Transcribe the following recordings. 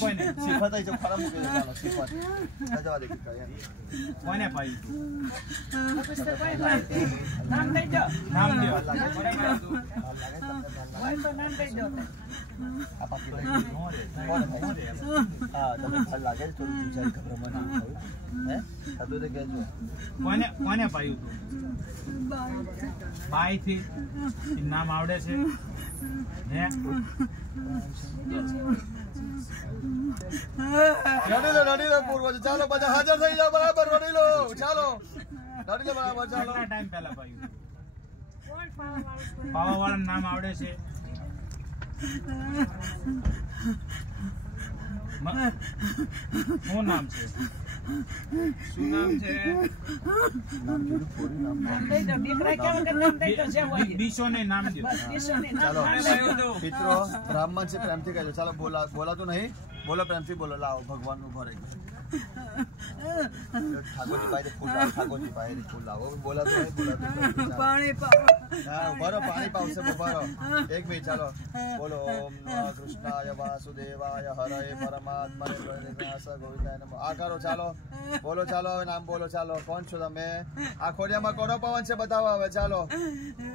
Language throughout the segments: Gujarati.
કોઈને સિફત જો ખરાબ મૂકે ચાલો સિફત જવા દે કોને પાઈ નામ દઈ દો નામ દો નામ દઈ દો આપા કે હા તમે ફળ લાગે થોડું વિચારી ખબરમાં હે સાદો દે કેજો કોને પાયું તું બાઈ થી નામ આવડે છે હે રડી લો પૂર્વજ ચાલો બધા હાજર થઈ જાઓ બરાબર રડી લો ચાલો રડી લો બરાબર ચાલો કેટલા ટાઈમ પહેલા પાયું પાવા વાળા નામ આવડે છે શું નામ છે શું નામ છે બીસો ને નામ દો ચાલો મિત્રો બ્રાહ્મણ છે પ્રેમથી કહેજો ચાલો બોલાતું નહીં બોલો પ્રેમથી બોલો લાવો ભગવાન નું ભરે ઠાકોરજી ભાઈ ફૂલ લાવો બોલાતું નહીં બોલાતું પાણી હા ઉભારો પાણી પાવશે ઉભારો એક મિનિટ ચાલો બોલો ઓમ કૃષ્ણાય વાસુદેવાય હરે પરમાત્માને ગોવિંદાય નમઃ આ કરો ચાલો બોલો ચાલો હવે નામ બોલો ચાલો કોણ છો તમે આ ખોડિયામાં કોનો પવન છે બતાવો હવે ચાલો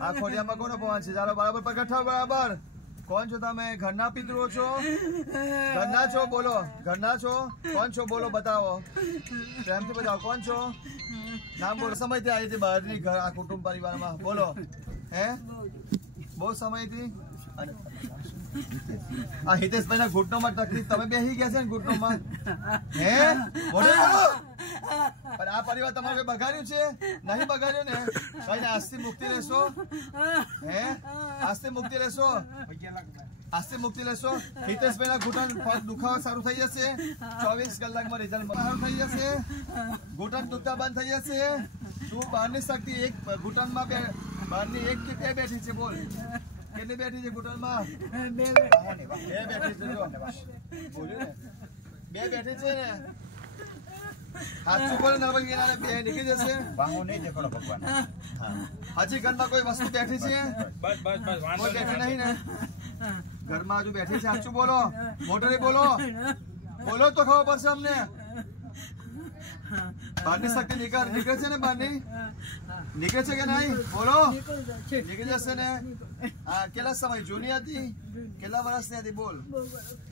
આ ખોડિયામાં કોનો પવન છે ચાલો બરાબર પ્રગટ થાઓ બરાબર કોણ છો તમે ઘરના પિતૃઓ છો ઘરના છો બોલો ઘરના છો કોણ છો બોલો બતાવો પ્રેમથી બતાવો કોણ છો નામ બોલો સમયથી આવી હતી બહારની ઘર આ કુટુંબ પરિવારમાં બોલો હે બહુ સમયથી આ હિતેશભાઈ ના ઘૂંટણોમાં તકલીફ તમે બેસી ગયા છે ને ઘૂંટણોમાં હે બોલો પણ આ પરિવાર તમારે બગાડ્યું છે નહીં બગાડ્યું ને કઈ આજથી મુક્તિ રહેશો હે આજથી મુક્તિ રહેશો આજથી મુક્તિ લેશો હિતેશભાઈ ના ઘૂંટણ દુખાવા સારું થઈ જશે 24 કલાકમાં રિઝલ્ટ સારું થઈ જશે ઘૂંટણ દુખતા બંધ થઈ જશે તું બહારની શક્તિ એક ઘૂંટણમાં બહારની એક કે બે બેઠી છે બોલ કેટલી બેઠી છે ઘૂંટણમાં બે બેઠી છે જો બોલ્યું ને બે બેઠી છે ને હાથ ઉપર નર્મદ કિનારે બે નીકળી જશે વાંગો નહીં દેખાડો ભગવાન હજી ઘરમાં કોઈ વસ્તુ બેઠી છે બસ કોઈ બેઠી નહીં ને ઘરમાં હજુ બેઠી છે સાચું બોલો મોટરી બોલો બોલો તો ખબર પડશે અમને બહારની શક્તિ નીકળે છે ને બહારની નીકળે છે કે નહીં બોલો નીકળી જશે ને હા કેટલા સમય જૂની હતી કેટલા વર્ષની હતી બોલ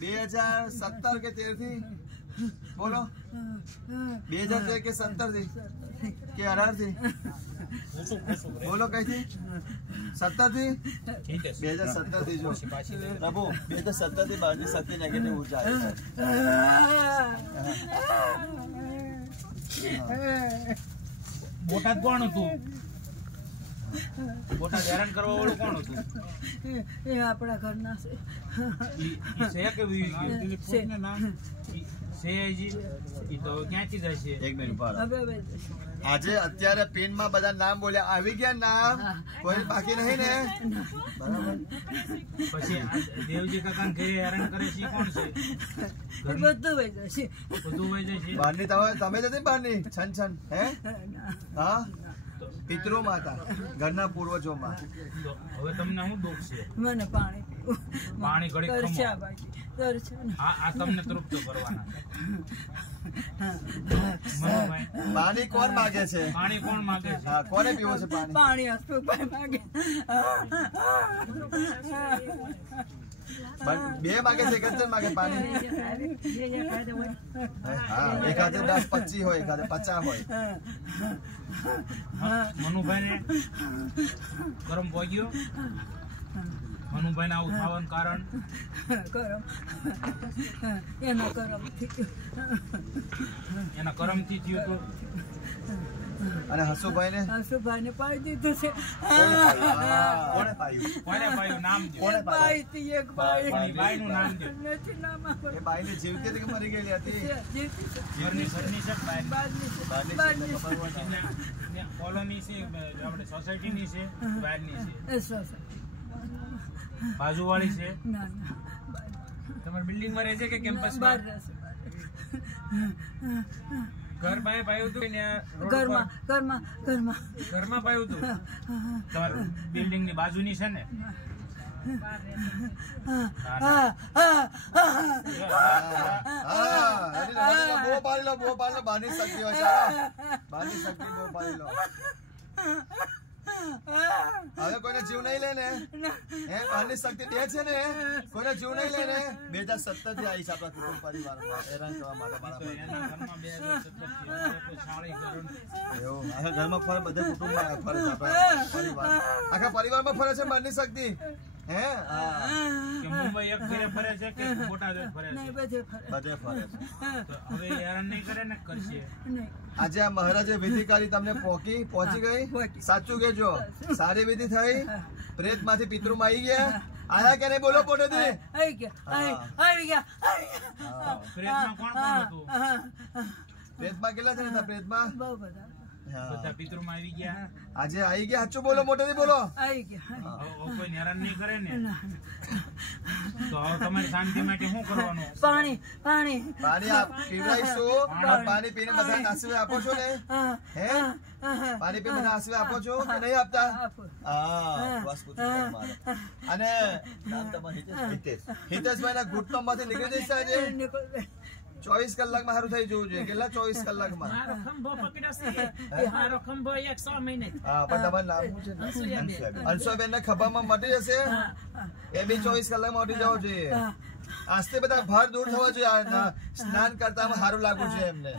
2017 કે 13 થી બોલો 2013 કે 17 થી કે 18 થી બોલો કઈ થી 17 થી 2017 થી જો પ્રભુ 2017 થી બહારની શક્તિ નેગેટિવ ઉર્જા બોટાદ કોણ હતું બોટાદ હેરાન કરવા વાળું કોણ હતું એ આપણા ઘરના છે ક્યાંથી જશે એક મિનિટ આજે અત્યારે પિન માં બધા નામ બોલ્યા આવી ગયા નામ કોઈ બાકી નહીં ને બરાબર પછી દેવજી કાકા ઘરે હેરાન કરે છે કોણ છે બધું વહી જશે બહારની તમે જતી બહારની છન છન હે હા પિતરો માતા ઘરના પૂર્વજોમાં હવે તમને શું દુઃખ છે મને પાણી ઘડી આ તમને તૃપ્ત કરવાના પાણી કોણ માગે છે પાણી કોણ માગે છે હા કોને પીવો છે પાણી હસુભાઈ માગે બે માગે છે કે માગે પાણી હા એકાદે 10-25 હોય એકાદે 50 હોય મનુભાઈ ને ગરમ પહોંચ્યો મનુભાઈ ને આવું થવાનું કારણ એના કરમ થી થયું હતું અને હસુભાઈ ને પાઈ દીધું છે કોને પાયું નામ કોને પાઈ એક બાઈ નું નામ દે નથી નામ એ બાઈ ને જીવતી હતી કે મરી ગયેલી હતી ઘરની સરની છે કોલોની છે આપણે સોસાયટી ની છે બહારની છે બાજુવાળી છે તમારી બિલ્ડિંગ માં રહે છે કે કેમ્પસ માં ઘર પાસે પાયું હતું ને ઘરમાં પાયું હતું તમારી બિલ્ડિંગ ની બાજુની છે ને બહુ પાડી લો બહારની શક્તિ હોય ચાલો બહારની શક્તિ બહુ પાડી લો હવે કોઈને જીવ નહીં લે ને બહારની શક્તિ બે છે ને કોઈને જીવ નહીં લે ને 2017 થી આવીશ આપણા કુટુંબ પરિવારમાં હેરાન કરવા માટે એવું આખા ઘરમાં ફરે બધે કુટુંબમાં ફરે છે પરિવાર આખા પરિવારમાં ફરે છે બહારની શક્તિ મુંબઈ એક ઘરે ફરે છે કે બોટાદ ફરે છે બધે ફરે છે હવે હેરાન નહીં કરે ને કરશે આજે આ મહારાજે વિધિ કરી તમને પહોંચી ગઈ સાચું કેજો સારી વિધિ થઈ પ્રેત માંથી પિતૃ માં આવી ગયા આયા કે નહીં બોલો પોટેથી આવી ગયા પ્રેતમાં કોણ હતું પ્રેતમાં કેટલા છે પ્રેતમાં બહુ બધા બધા પિતૃમાં આવી ગયા આજે આવી ગયા સાચું બોલો મોટેથી બોલો આવી ગયા કોઈ હેરાન નહીં કરે ને તો હવે તમારી શાંતિ માટે શું કરવાનું પાણી પીવડાવીશું પાણી પીને બધા આશીર્વાદ આપો છો ને હે પાણી પીને બધા આશીર્વાદ આપો છો કે નહીં આપતા બસ અને હિતેશભાઈ ના ઘૂંટણ માંથી નીકળી જશે આજે 24 કલાકમાં સારું થઈ જવું જોઈએ કેટલા 24 કલાકમાં હા પણ તમારું નામ શું છે અંશુબેન ના ખભામાં મટી જશે એ બી 24 કલાકમાં મટી જવો જોઈએ આજથી બધા ભાર દૂર થવો જોઈએ સ્નાન કરતા સારું લાગવું છે એમને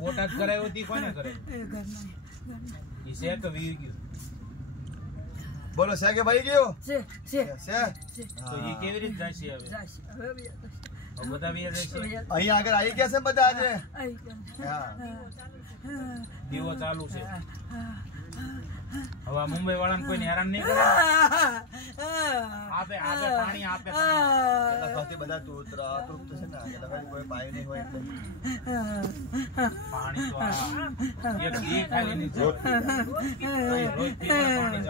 બોટાદ કરાવી હતી કોને કરે છે કે વી ગયું બોલો છે કે ભાઈ ગયો છે તો એ કેવી રીતે જશે હવે બધા અહીં આગળ આવી ગયા છે બધા આજે દીવો ચાલુ છે હવે મુંબઈ વાળાને કોઈ હેરાન નહીં કરે આપે પાણી આપે બધા તૃપ્ત છે ને કોઈ પાય નહીં હોય પાણી તો એક ખાલી નહીં રોજ પાણી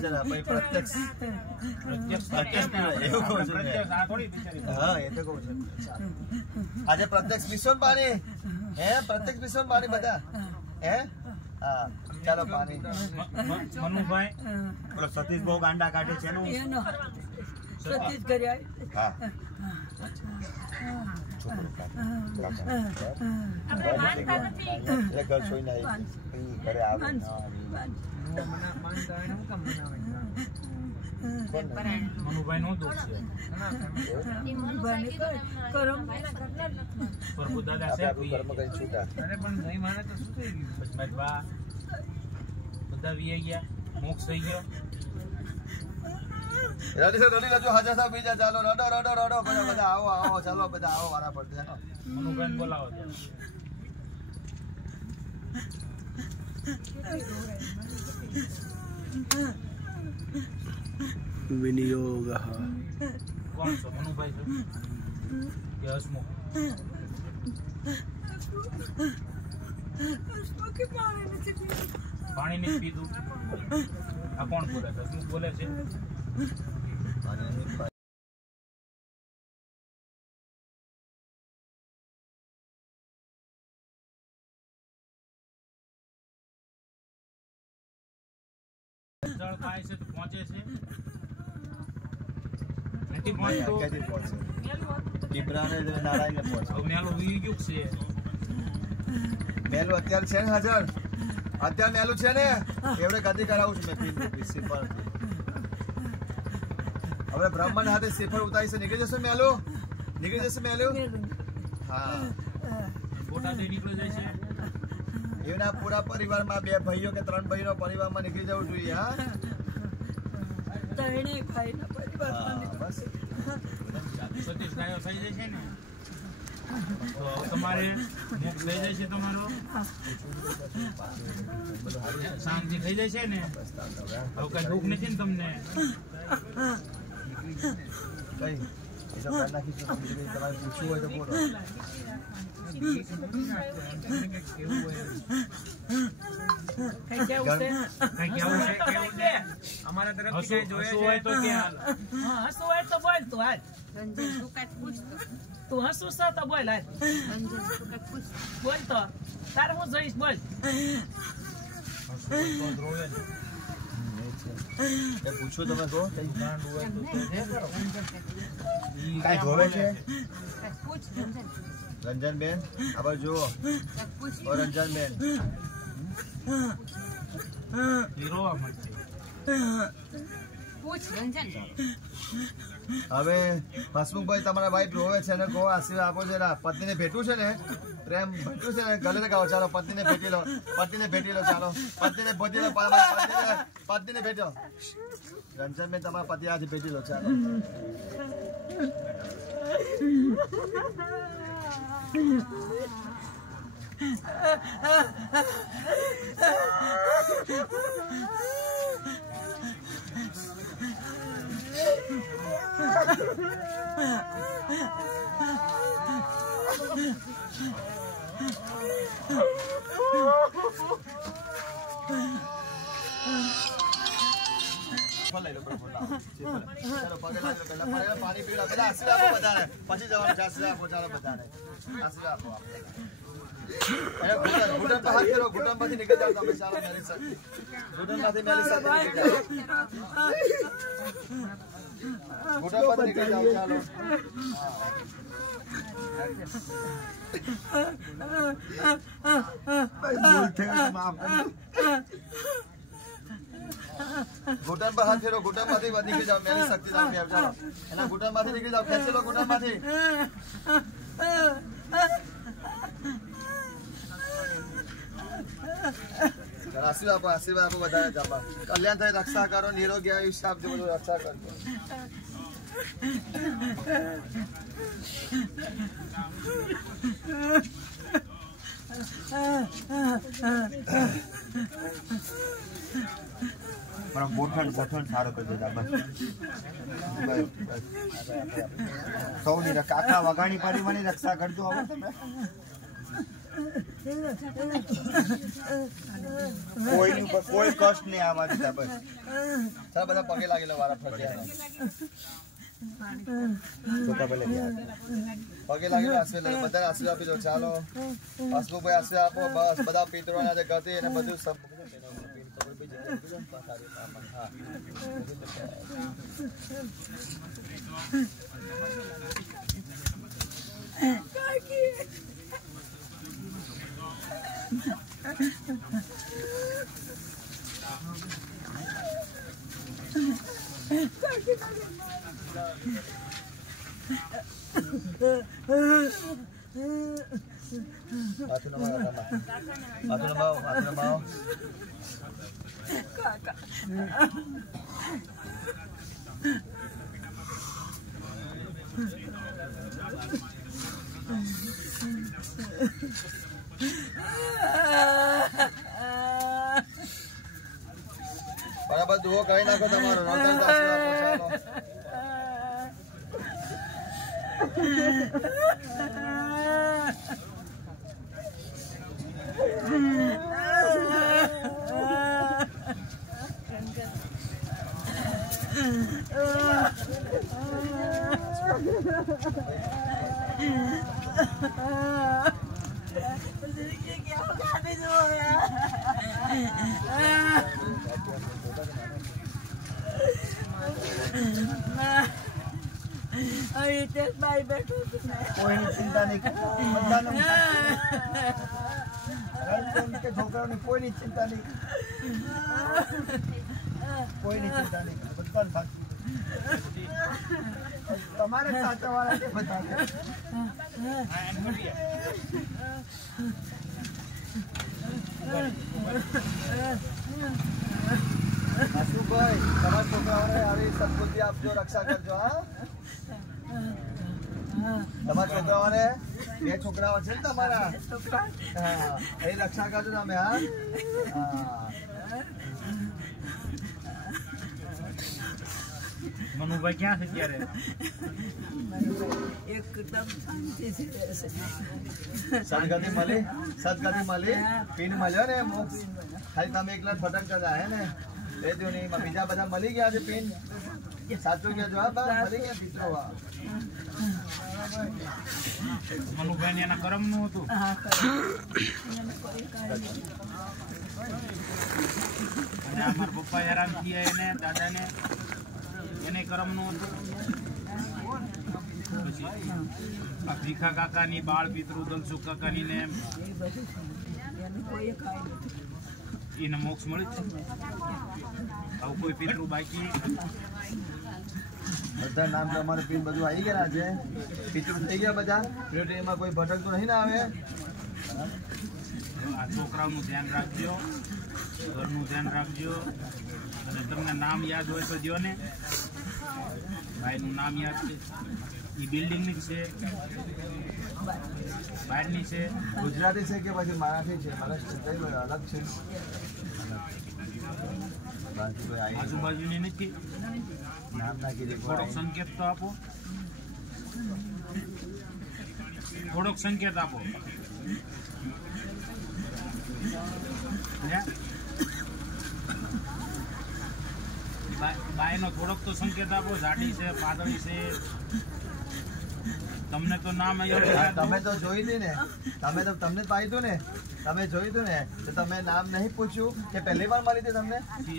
ચડાવે પ્રત્યક્ષ આજે પ્રત્યક્ષ મિશન પાણી પ્રત્યક્ષ મિશન પાણી બધા હા ચાલો પાણી મનુભાઈ બોલો સતીશ બહુ ગાંડા કાઢે છે સતીશ કર્યા ઘર છોઈને ઘરે આવે મનુભાઈ નો દોષ છે પ્રભુ દાદા છે પણ નહીં માને તો શું થઈ ગયું પછી મારી બા બધા વી ગયા મોક્ષ થઈ ગયો હાજર સાહેબ બીજા ચાલો રડો બધા આવો ચાલો બધા આવો વારા પડશે મનુભાઈ બોલાવો વિનિયોગ કોણ છો મનુભાઈ છો કે હસમુખ પાણી નહીં પીધું આ કોણ બોલે હસમુખ બોલે છે જળ ખાય છે તો પહોંચે છે નથી પહોંચતો મેલું વી ગયું છે મેલું અત્યારે છે ને હાજર અત્યારે મેલું છે ને એવડે ગતિ કરાવું છું મેં શ્રીફળ હવે બ્રાહ્મણ હાથે શ્રીફળ ઉતારી છે નીકળી જશે મેલું હા બોટાદ નીકળી જાય છે એના પૂરા પરિવારમાં 2 ભાઈઓ કે 3 ભાઈનો પરિવારમાં નીકળી જવું જોઈએ હા બસ સતીશ ગાયો થઈ જશે ને તો તમારે મોક્ષ થઈ જશે તમારો શાંતિ થઈ જશે ને હવે કઈ દુઃખ નથી ને તમને કઈ તમારે પૂછવું હોય તો બોલો અમારા તરફથી જોઈએ હોય તો હસવું હોય તો બોલ તું હાલ તું હસું છો તો બોલ હાલ બોલ તો તારે હું જોઈશ બોલ એ પૂછો તમે કહો કઈ ગાંડ હોય તો જે કરો કાઈ ધોવે છે પૂછ રંજન રંજનબેન આ બાજુ જુઓ પૂછ ઓ રંજનબેન હીરોવા મળશે પૂછ રંજન હવે હસમુખભાઈ તમારા વાઈફ રોવે છે અને કહો આશીર્વાદ આપો છે પત્નીને ભેટું છે ને પ્રેમ ભેટું છે ને ગલે લગાવો ચાલો પત્નીને ભેટી લો ચાલો પત્નીને ભેટી લો પત્નીને ભેટો રંજનબેન તમારા પતિ આજે ભેટી લો ચાલો પાણી પીવા પેલા આશીર્વાદ આપો બધાને પછી જવાનું છે આશીર્વાદ આપો ચાલો બધાને આશીર્વાદ આપો ઘૂંટણ પર હાથ ફેરો ઘૂંટણ માંથી નીકળી જાવ તમે ચાલો મેરી સાથે ઘૂંટણ માંથી મેરી સાથે નીકળી જાવ ઘૂંટણ માંથી નીકળી જાવ ચાલો ઘૂંટણ પર હાથ ફેરો ઘૂંટણ માંથી નીકળી જાવ મેરી શક્તિ ચાલો એના ઘૂંટણ માંથી નીકળી જાવ ખેંચી લો ઘૂંટણ માંથી આશીર્વાદ આપો બધાને જપા કલ્યાણ થાય રક્ષા કરો નિરોગી આયુષ્ય આપજો બધું રક્ષા કરજો ગોઠણ સારો કરજો સૌની કાકા વગાણી પરિવારની રક્ષા કરજો હવે તમે કોઈ કષ્ટ નહીં આમાં દીધા બસ ચાલ બધા પગે લાગેલો વારા ફરજિયાત પગે લાગેલો આશીર્વાદ બધાને આશીર્વાદ આપી દો ચાલો હસમુખભાઈ આશીર્વાદ આપો બસ બધા પિતરોના જે ગતિ અને બધું સબ બરાબર દુઓ કરી નાખો તમારો કોઈની ચિંતા નહીં છોકરાઓની કોઈની ચિંતા નહીં બધા તમારે સાચવવાના છે બધા હસુભાઈ તમારા છોકરાઓને આવી સદબુદ્ધિ આપજો રક્ષા કરજો હા તમારા છોકરાઓને બે છોકરાઓ છે ને તમારા હા એ રક્ષા કરજો તમે હા મનુભાઈ ક્યાં છે ત્યારે એકદમ સદગતિ મળી પીન મળ્યો ને મોક્ષ ખાલી તમે એકલા ભટકતા હતા હે ને એ જો નહીં બીજા બધા મળી ગયા છે પીન સાચું કેજો હા મળી ગયા મિત્રો મનુભાઈ એના કરમ નું હતું. અને અમારા પપ્પા હેરાન થયા એને દાદાને એને કરમ નું હતું. પછી ભીખા કાકાની બાળ પિતૃ દલસુખ કાકાની ને એને મોક્ષ મળ્યું છે. આવું કોઈ પિતૃ બાકી બધા નામ તમારે પીન બધું આવી ગયા છે. પિતૃ થઈ ગયા બધા. એમાં કોઈ ભટકતું નહીં ના આવે. આ છોકરાઓનું ધ્યાન રાખજો, ઘરનું ધ્યાન રાખજો. અને તમને નામ યાદ હોય તો દો ને. ભાઈનું નામ યાદ છે. એ બિલ્ડિંગની છે, બહારની છે. ગુજરાતી છે કે પછી મરાઠી છે? મરાઠી કઈ અલગ છે? બાકી કોઈ આવી આજુબાજુની નથી. નામ નાખી દે. થોડોક સંકેત તો આપો, થોડોક સંકેત આપો. બાયનો થોડોક તો સંકેત આપો. જાડી છે, પાતળી છે. તમને તો નામ તમે તો જોઈ હતી ને, તમે તો તમને જ પાડ્યું ને, તમે જોયું હતું ને, તો તમે નામ નહીં પૂછ્યું કે પહેલી વાર મળી હતી તમને?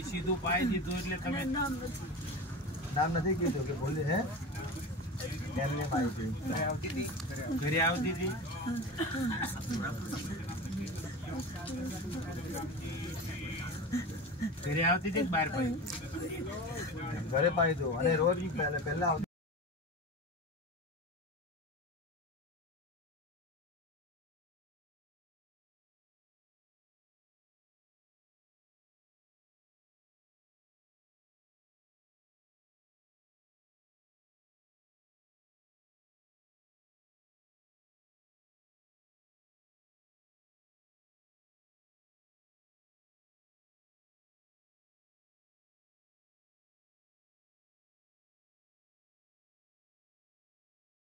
સીધું પાઈ દીધું એટલે તમે નામ નથી કીધું કે બોલી હે કેમને માહિતી ઘરે આવતી હતી. ઘરે આવતી હતી કે બહાર પાડી? ઘરે પાડી દો. અને રોજ પહેલા